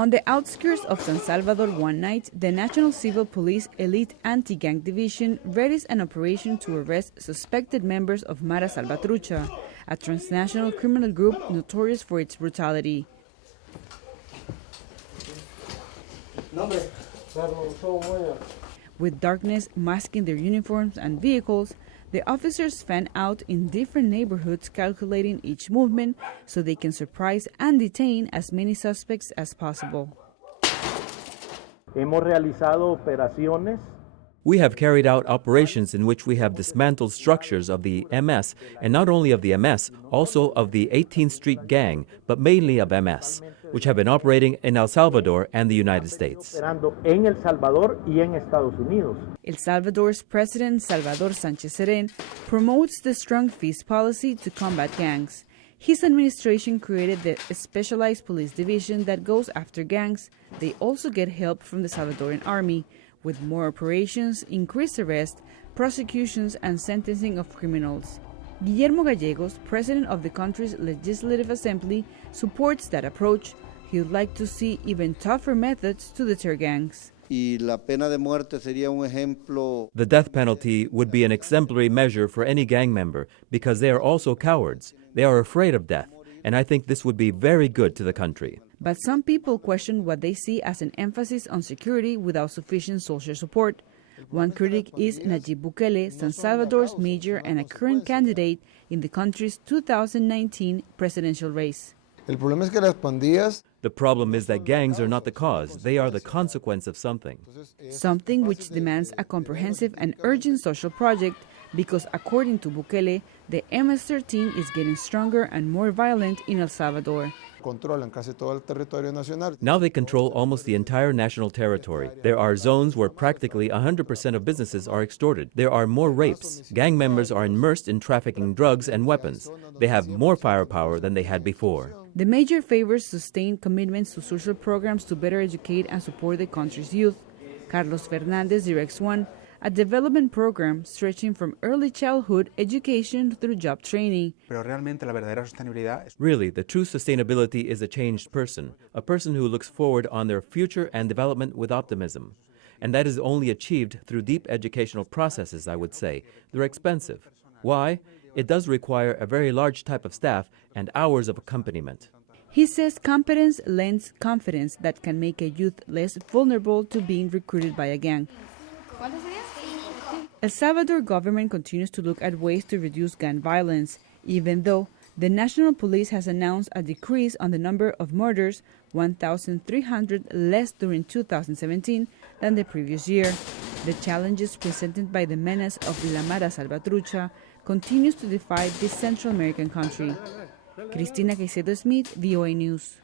On the outskirts of San Salvador one night, the National Civil Police Elite Anti-Gang Division readies an operation to arrest suspected members of Mara Salvatrucha, a transnational criminal group notorious for its brutality. With darkness masking their uniforms and vehicles, the officers fan out in different neighborhoods, calculating each movement so they can surprise and detain as many suspects as possible. Hemos realizado operaciones. We have carried out operations in which we have dismantled structures of the MS, and not only of the MS, also of the 18th Street Gang, but mainly of MS, which have been operating in El Salvador and the United States. En El Salvador y en Estados Unidos. El Salvador's President Salvador promotes the strong fist policy to combat gangs. His administration created the specialized police division that goes after gangs. They also get help from the Salvadoran army, with more operations, increased arrest, prosecutions, and sentencing of criminals. Guillermo Gallegos, president of the country's Legislative Assembly, supports that approach. He would like to see even tougher methods to deter gangs. The death penalty would be an exemplary measure for any gang member because they are also cowards. They are afraid of death, and I think this would be very good to the country. But some people question what they see as an emphasis on security without sufficient social support. One critic is Nayib Bukele, San Salvador's mayor and a current candidate in the country's 2019 presidential race. The problem is that gangs are not the cause, they are the consequence of something. Something which demands a comprehensive and urgent social project because, according to Bukele, the MS-13 is getting stronger and more violent in El Salvador. Now they control almost the entire national territory. There are zones where practically 100% of businesses are extorted. There are more rapes. Gang members are immersed in trafficking drugs and weapons. They have more firepower than they had before. The major favors sustained commitments to social programs to better educate and support the country's youth. Carlos Fernandez directs one, a development program stretching from early childhood education through job training. Really, the true sustainability is a changed person, a person who looks forward on their future and development with optimism. And that is only achieved through deep educational processes, I would say. They're expensive. Why? It does require a very large type of staff and hours of accompaniment. He says competence lends confidence that can make a youth less vulnerable to being recruited by a gang. El Salvador government continues to look at ways to reduce gang violence, even though the national police has announced a decrease on the number of murders, 1,300 less during 2017 than the previous year. The challenges presented by the menace of La Mara Salvatrucha continues to defy this Central American country. Cristina Caicedo Smit, VOA News.